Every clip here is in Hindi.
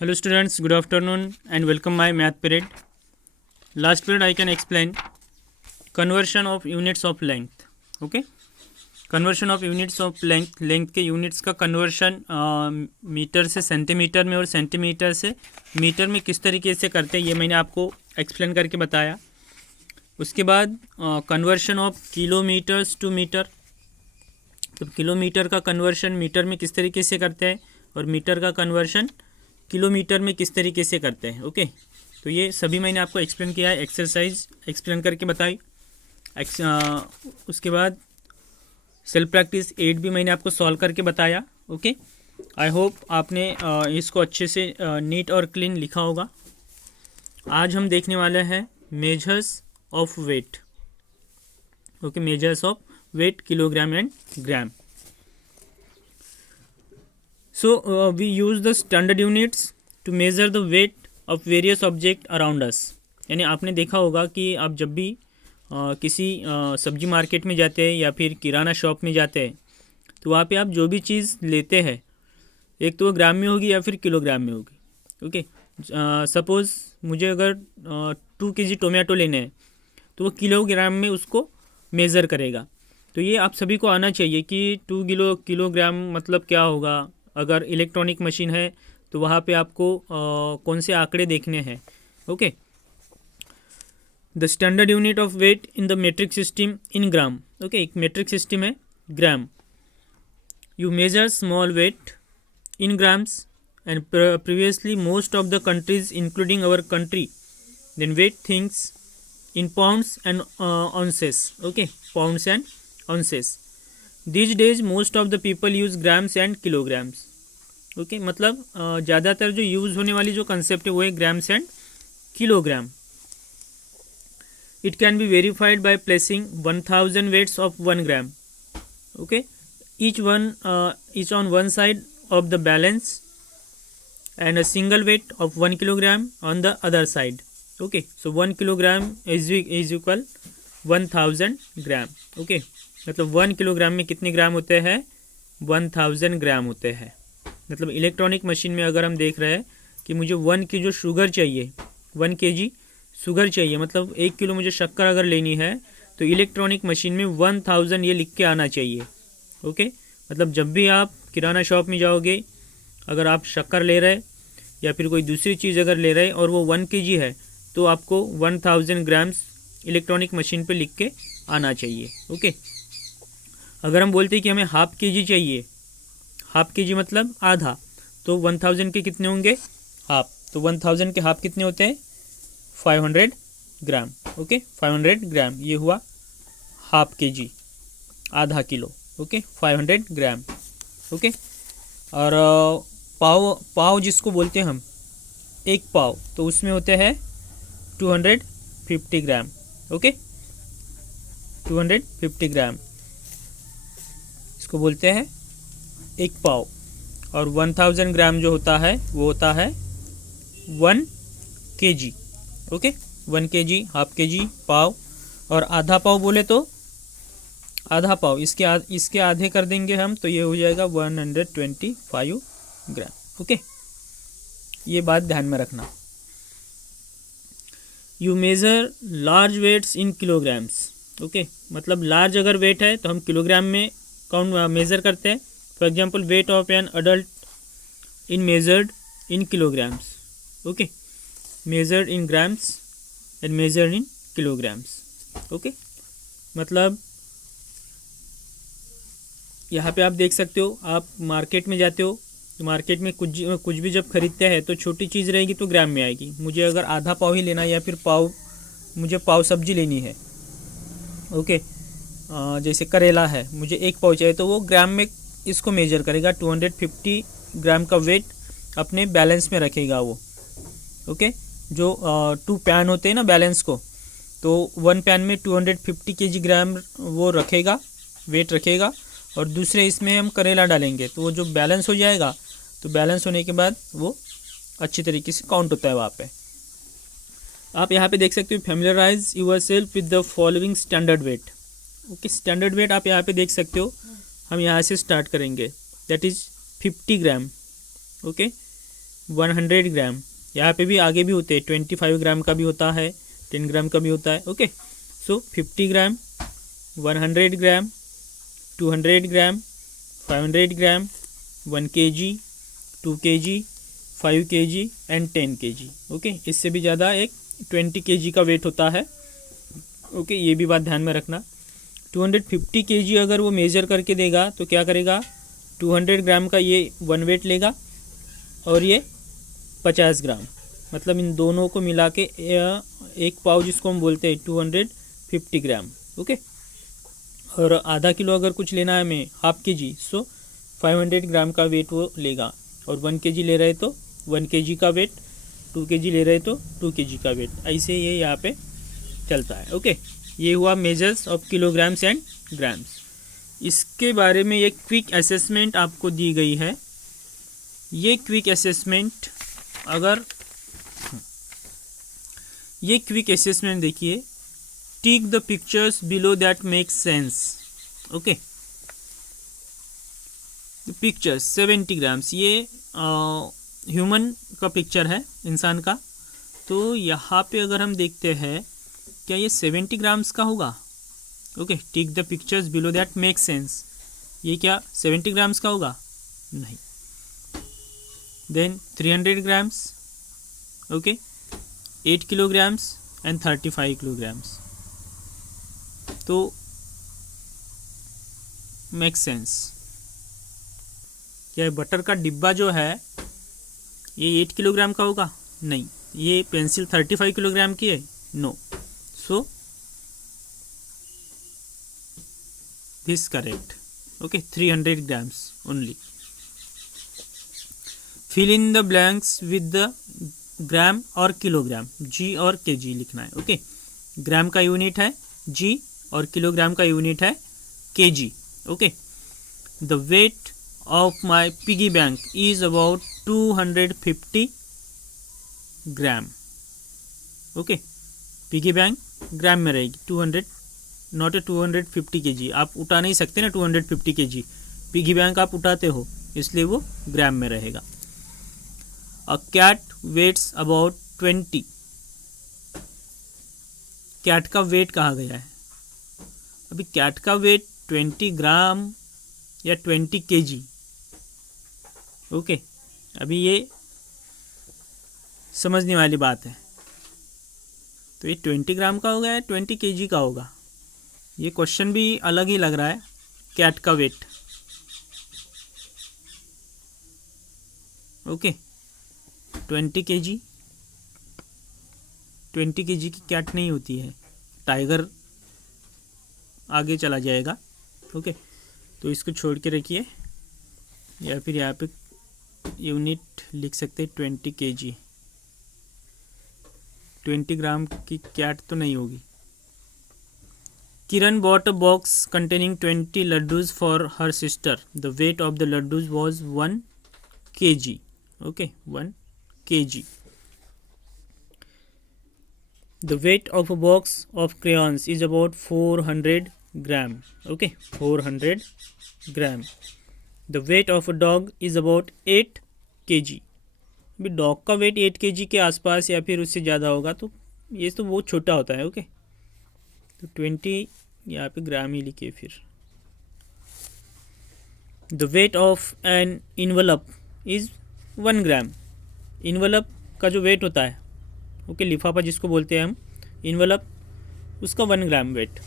Hello students, good afternoon and welcome my math period. Last period I can explain conversion of units of length. Okay, conversion of units of length के units का conversion मीटर से सेंटीमीटर में और सेंटीमीटर से मीटर में किस तरीके से करते हैं ये मैंने आपको एक्सप्लेन करके बताया. उसके बाद conversion of kilometers to meter, तो किलोमीटर का कन्वर्शन मीटर में किस तरीके से करते हैं और मीटर का कन्वर्शन किलोमीटर में किस तरीके से करते हैं. ओके, तो ये सभी मैंने आपको एक्सप्लेन किया है, एक्सरसाइज एक्सप्लेन करके बताई. उसके बाद सेल्फ प्रैक्टिस 8 भी मैंने आपको सॉल्व करके बताया. ओके, आई होप आपने इसको अच्छे से नीट और क्लीन लिखा होगा. आज हम देखने वाले हैं measures of weight. Okay, measures of weight, kilogram and gram. So we use the standard units to measure the weight of various object around us. यानी आपने देखा होगा कि आप जब भी किसी सब्जी मार्केट में जाते हैं या फिर किराना शॉप में जाते हैं तो वहाँ पे आप जो भी चीज़ लेते हैं एक तो वो ग्राम में होगी या फिर किलोग्राम में होगी. ओके, सपोज़ मुझे अगर 2 kg टोमेटो लेने हैं तो वो किलोग्राम में उसको मेज़र करेगा. तो ये आप सभी को आना चाहिए कि 2 किलोग्राम मतलब क्या होगा. अगर इलेक्ट्रॉनिक मशीन है तो वहाँ पे आपको कौन से आंकड़े देखने हैं. Okay, the standard unit of weight in the metric system in gram. Okay, एक मेट्रिक सिस्टम है gram. You measure small weight in grams and previously most of the countries including our country then weight things in pounds and ounces. Okay, pounds and ounces. These days most of the people use grams and kilograms. Okay, मतलब ज़्यादातर जो यूज़ होने वाली जो कंसेप्ट है वो है grams and kilogram. It can be verified by placing 1000 weights of 1 gram. Okay, each on one side of the balance and a single weight of 1 kilogram on the other side. Okay, so 1 kilogram is equal 1000 gram. Okay, मतलब 1 किलोग्राम में कितने ग्राम होते हैं 1000 ग्राम होते हैं. मतलब इलेक्ट्रॉनिक मशीन में अगर हम देख रहे हैं कि मुझे 1 की जो शुगर चाहिए 1 kg शुगर चाहिए, मतलब 1 किलो मुझे शक्कर अगर लेनी है तो इलेक्ट्रॉनिक मशीन में 1000 ये लिख के आना चाहिए. ओके, मतलब जब भी आप किराना शॉप में जाओगे अगर आप शक्कर ले रहे या फिर कोई दूसरी चीज़ अगर ले रहे और वो 1 kg है तो आपको 1000 ग्राम्स इलेक्ट्रॉनिक मशीन पे लिख के आना चाहिए. ओके, अगर हम बोलते हैं कि हमें हाफ kg चाहिए, हाफ kg मतलब आधा, तो 1000 के कितने होंगे हाफ, तो 1000 के हाफ कितने होते हैं 500 ग्राम. ओके, 500 ग्राम ये हुआ हाफ kg, आधा किलो. ओके, 500 ग्राम. ओके, और पाव जिसको बोलते हैं हम एक पाव, तो उसमें होते हैं 250 ग्राम. ओके, 250 ग्राम इसको बोलते हैं एक पाव. और 1000 ग्राम जो होता है वो होता है 1 kg. Okay, 1 kg, half kg, पाव. और आधा पाव बोले तो आधा पाव इसके आधे कर देंगे हम तो ये हो जाएगा 125 ग्राम. ओके, ये बात ध्यान में रखना. You measure large weights in kilograms. Okay, मतलब लार्ज अगर वेट है तो हम किलोग्राम में काउंट मेज़र करते हैं. For example weight of an adult in measured in kilograms. Okay, measured in grams and measured in kilograms. Okay, मतलब यहाँ पे आप देख सकते हो, आप मार्केट में जाते हो तो मार्केट में कुछ भी जब खरीदते हैं तो छोटी चीज़ रहेगी तो ग्राम में आएगी. मुझे अगर आधा पाव ही लेना है या फिर मुझे पाव सब्जी लेनी है. ओके, जैसे करेला है मुझे 1 पाव चाहिए तो वो ग्राम में इसको मेजर करेगा. 250 ग्राम का वेट अपने बैलेंस में रखेगा वो. ओके, जो 2 पैन होते हैं ना बैलेंस को, तो 1 पैन में 250 kg ग्राम वो रखेगा, वेट रखेगा. और दूसरे इसमें हम करेला डालेंगे तो वो जो बैलेंस हो जाएगा, तो बैलेंस होने के बाद वो अच्छी तरीके से काउंट होता है वहाँ पे. आप यहाँ पे देख सकते हो familiarize yourself with the following standard weight. Okay, standard weight आप यहाँ पे देख सकते हो. हम यहाँ से स्टार्ट करेंगे, दैट इज़ 50 ग्राम. ओके, 100 ग्राम, यहाँ पे भी आगे भी होते हैं, 25 ग्राम का भी होता है, 10 ग्राम का भी होता है। Okay, so 50 gram, 100 gram, 200 gram, 500 gram, 1 kg, 2 kg, 5 kg and 10 kg। Okay, इससे भी ज़्यादा एक 20 kg का वेट होता है। ओके, ये भी बात ध्यान में रखना। 250 kg अगर वो मेज़र करके देगा तो क्या करेगा, 200 ग्राम का ये 1 वेट लेगा और ये 50 ग्राम, मतलब इन दोनों को मिला के एक पाव जिसको हम बोलते हैं 250 ग्राम। ओके, और आधा किलो अगर कुछ लेना है हमें, हाफ kg, सो 500 ग्राम का वेट वो लेगा। और 1 kg ले रहे तो 1 kg का वेट, 2 kg ले रहे तो 2 kg का वेट, ऐसे ये यहाँ पे चलता है। ओके, ये हुआ measures of kilograms and grams. इसके बारे में एक क्विक असेसमेंट आपको दी गई है। ये क्विक असेसमेंट देखिए, टिक the pictures below that make sense. Okay, pictures 70 grams, ये ह्यूमन का पिक्चर है, इंसान का। तो यहाँ पे अगर हम देखते हैं, क्या ये 70 ग्राम्स का होगा? Okay, tick the pictures below that make sense, ये क्या 70 ग्राम्स का होगा? नहीं। Then 300 grams, okay, 8 kilograms and 35 kilograms, तो मेक सेंस। क्या बटर का डिब्बा जो है ये 8 किलोग्राम का होगा? नहीं। ये पेंसिल 35 किलोग्राम की है? No. So this correct. Okay, 300 grams only. Fill in the blanks with the gram और किलोग्राम, जी और केजी लिखना है। ओके, ग्राम का यूनिट है जी और किलोग्राम का यूनिट है KG. Okay, the weight of my piggy bank is about 250 gram. ओके, पिगी बैंक ग्राम में रहेगी, 200 नॉट 250 kg। आप उठा नहीं सकते ना 250 kg, पिगी बैंक आप उठाते हो, इसलिए वो ग्राम में रहेगा। A cat weights about 20, cat का वेट कहा गया है। अभी कैट का वेट 20 ग्राम या 20 kg। ओके, अभी ये समझने वाली बात है। तो ये 20 ग्राम का होगा या 20 kg का होगा? ये क्वेश्चन भी अलग ही लग रहा है। कैट का वेट, ओके, 20 kg, 20 kg की कैट नहीं होती है, टाइगर आगे चला जाएगा। ओके, तो इसको छोड़ के रखिए, या फिर यहाँ पे यूनिट लिख सकते हैं 20 kg। 20 ग्राम की कैट तो नहीं होगी। किरण bought a box containing 20 laddus for her sister. The weight of the laddus was 1 kg. Okay, 1 kg. The weight of a box of crayons is about 400 gram. Okay, 400 gram. The weight of a dog is about 8 kg. अभी डॉग का वेट 8 kg के आसपास या फिर उससे ज़्यादा होगा, तो ये तो बहुत छोटा होता है। ओके, तो 20 यहाँ पे ग्राम ही लिखिए। फिर the weight of an envelope is 1 gram. Envelope का जो वेट होता है, ओके, लिफाफा जिसको बोलते हैं हम, इन्वलप, उसका 1 gram weight.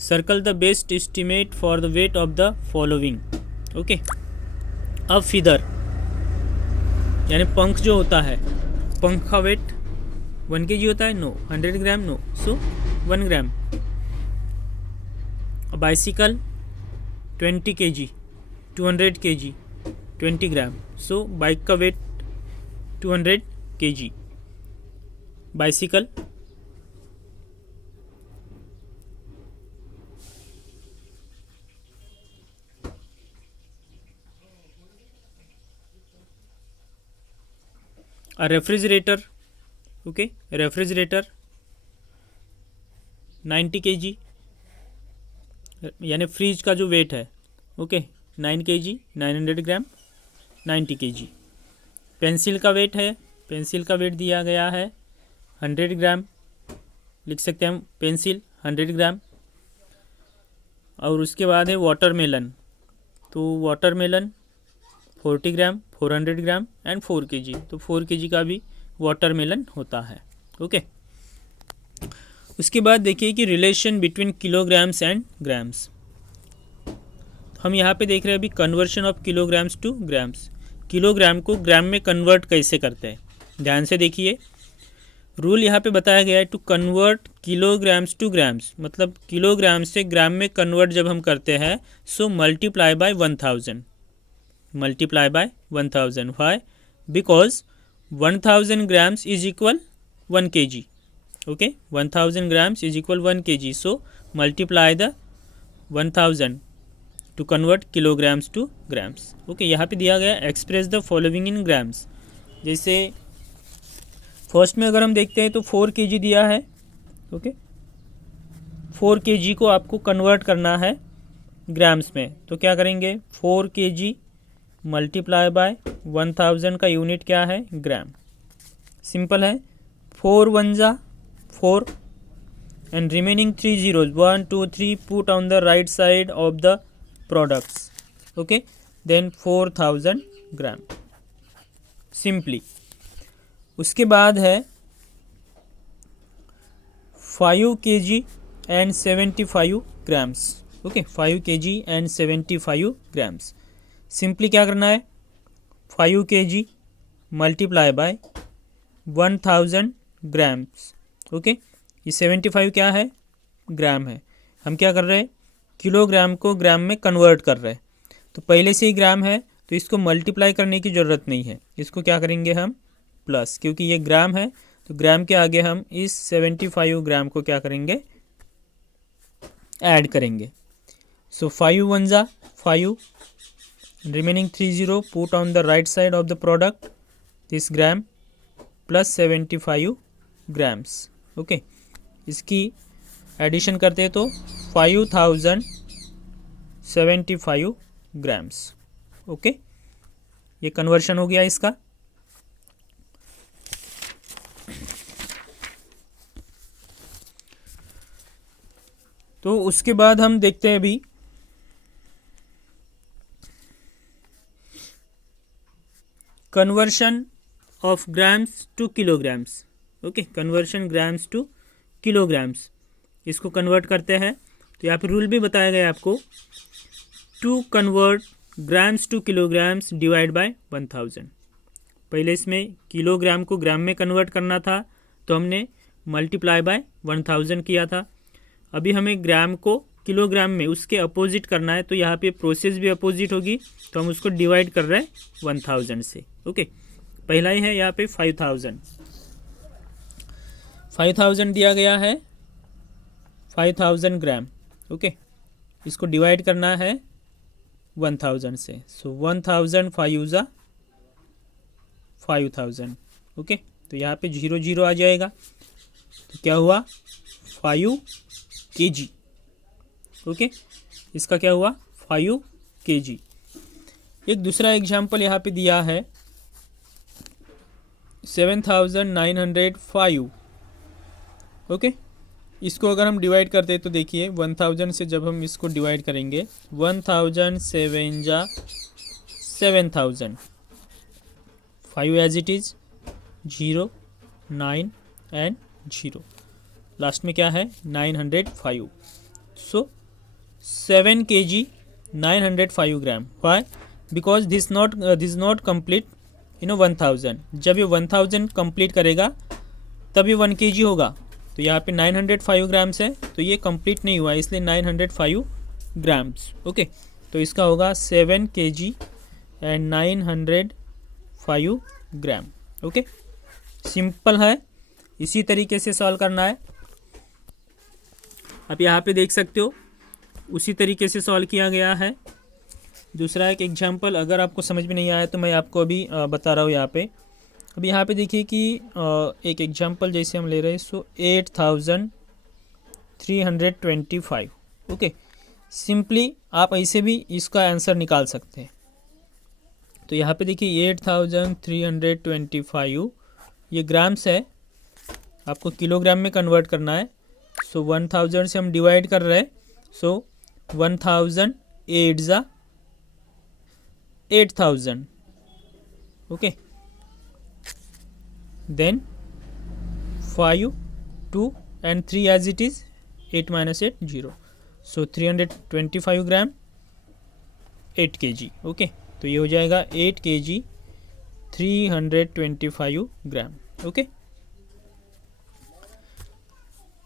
Circle the best estimate for the weight of the following. Okay, अब फीदर यानी पंख जो होता है, पंख का वेट 1 kg होता है? No. 100 gram? No. So 1 gram. Bicycle 20 kg, 200 kg, 20 gram. So bike का weight 200 kg। Bicycle, refrigerator, okay, refrigerator 90 kg, यानी फ्रिज का जो वेट है, okay, 9 kg, 900 gram, 90 kg। Pencil का वेट है, पेंसिल का वेट दिया गया है 100 ग्राम, लिख सकते हैं हम पेंसिल 100 ग्राम। और उसके बाद है वाटरमेलन, तो watermelon 40 gram, 400 gram and 4 kg, तो 4 kg का भी वाटरमेलन होता है। ओके, उसके बाद देखिए कि relation between kilograms and grams. हम यहाँ पे देख रहे हैं अभी conversion of kilograms to grams. Kilogram को ग्राम में कन्वर्ट कैसे करते हैं, ध्यान से देखिए। रूल यहाँ पे बताया गया है to convert kilograms to grams, मतलब किलोग्राम से ग्राम में कन्वर्ट जब हम करते हैं so multiply by 1000, multiply by 1000। Why? Because 1000 grams is equal 1 kg। Okay, 1000 grams is equal 1 kg, so multiply the 1000 to convert kilograms to grams. Okay, यहाँ पे दिया गया express the following in grams. जैसे फर्स्ट में अगर हम देखते हैं तो 4 kg दिया है। ओके, 4 kg को आपको कन्वर्ट करना है ग्राम्स में, तो क्या करेंगे 4 kg मल्टीप्लाई बाय 1000 का यूनिट क्या है, ग्राम। सिंपल है, 4 1 जा 4 and remaining 3 zeros 1 2 3 put on the right side of the products. Okay, then 4000 gram simply. उसके बाद है 5 kg and 75 grams. Okay, 5 kg and 75 grams. Simply क्या करना है, 5 kg multiply by 1000 grams. Okay, ये 75 क्या है, ग्राम है। हम क्या कर रहे हैं, किलोग्राम को ग्राम में कन्वर्ट कर रहे हैं, तो पहले से ही ग्राम है तो इसको मल्टीप्लाई करने की ज़रूरत नहीं है। इसको क्या करेंगे हम प्लस, क्योंकि ये ग्राम है तो ग्राम के आगे हम इस 75 ग्राम को क्या करेंगे, ऐड करेंगे। सो 5 1 जा 5, remaining 3 0 put on the right side of the product this gram plus 75 grams. Okay, इसकी एडिशन करते हैं तो 5075 ग्राम्स। ओके, ये कन्वर्शन हो गया इसका। तो उसके बाद हम देखते हैं अभी conversion of grams to kilograms. Okay, conversion grams to kilograms, इसको कन्वर्ट करते हैं। तो यहाँ पे रूल भी बताया गया है आपको, to convert grams to kilograms divide by 1000। पहले इसमें किलोग्राम को ग्राम में कन्वर्ट करना था तो हमने मल्टीप्लाई बाय 1000 किया था। अभी हमें ग्राम को किलोग्राम में उसके अपोजिट करना है, तो यहाँ पे प्रोसेस भी अपोजिट होगी, तो हम उसको डिवाइड कर रहे हैं 1000 से। ओके, पहला ही है यहाँ पे 5000 दिया गया है 5000 ग्राम। ओके, इसको डिवाइड करना है 1000 से, सो 1000 5 जा 5000। ओके, तो यहाँ पे 0 0 आ जाएगा, तो क्या हुआ 5 kg। ओके, इसका क्या हुआ 5 kg। एक दूसरा एग्जाम्पल यहाँ पे दिया है 7905। ओके, इसको अगर हम डिवाइड करते हैं तो देखिए 1000 से जब हम इसको डिवाइड करेंगे 1000 7 जा 7000, 5 as it is 0 9 and 0, last में क्या है 905। So 7 kg 905 gram. Why? Because this not complete 1000। जब ये 1000 कंप्लीट करेगा तब ये 1 kg होगा, तो यहाँ पे 905 ग्राम्स है, तो ये कंप्लीट नहीं हुआ, इसलिए 905 ग्राम्स। ओके, तो इसका होगा 7 kg and 905 gram. Okay, simple है, इसी तरीके से सॉल्व करना है। आप यहाँ पे देख सकते हो उसी तरीके से सॉल्व किया गया है। दूसरा एक एग्जांपल अगर आपको समझ में नहीं आया तो मैं आपको अभी बता रहा हूँ यहाँ पे। अभी यहाँ पे देखिए कि एक एग्जांपल जैसे हम ले रहे हैं, सो 8325। ओके, सिंपली आप ऐसे भी इसका आंसर निकाल सकते हैं। तो यहाँ पे देखिए 8325 ये ग्राम्स है, आपको किलोग्राम में कन्वर्ट करना है। सो 1000 से हम डिवाइड कर रहे हैं, सो 1000 8 ज़ा 8000, okay. Then 5 2 and 3 as it is, 8 minus 8 0, so 325 gram 8 kg, okay. तो ये हो जाएगा 8 kg 325 ग्राम, ओके।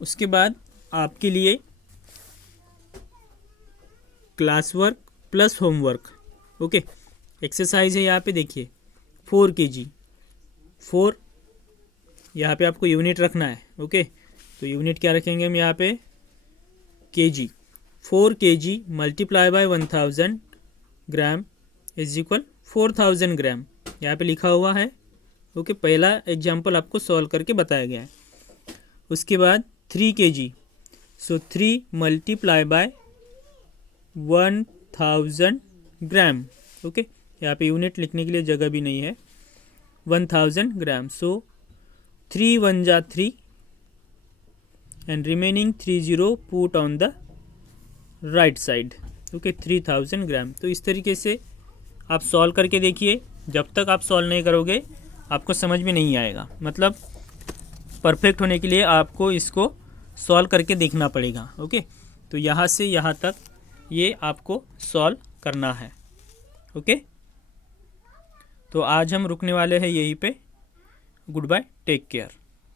उसके बाद आपके लिए class work plus homework, okay. Exercise है यहाँ पे देखिए 4 kg, 4 यहाँ पे आपको यूनिट रखना है, ओके। तो यूनिट क्या रखेंगे हम यहाँ पे, kg। 4 kg multiply by 1000 gram is equal 4000 ग्राम, यहाँ पे लिखा हुआ है, ओके। पहला एग्जाम्पल आपको सॉल्व करके बताया गया है। उसके बाद 3 kg, so 3 multiply by 1000 gram, okay. यहाँ पे यूनिट लिखने के लिए जगह भी नहीं है, 1000 ग्राम, सो 3 1 जा 3 and remaining 30 put on the right side, okay. 3000 ग्राम। तो इस तरीके से आप सॉल्व करके देखिए, जब तक आप सॉल्व नहीं करोगे आपको समझ में नहीं आएगा। मतलब परफेक्ट होने के लिए आपको इसको सॉल्व करके देखना पड़ेगा, ओके। तो यहाँ से यहाँ तक ये आपको सॉल्व करना है, ओके। तो आज हम रुकने वाले हैं यहीं पे। Goodbye, take care.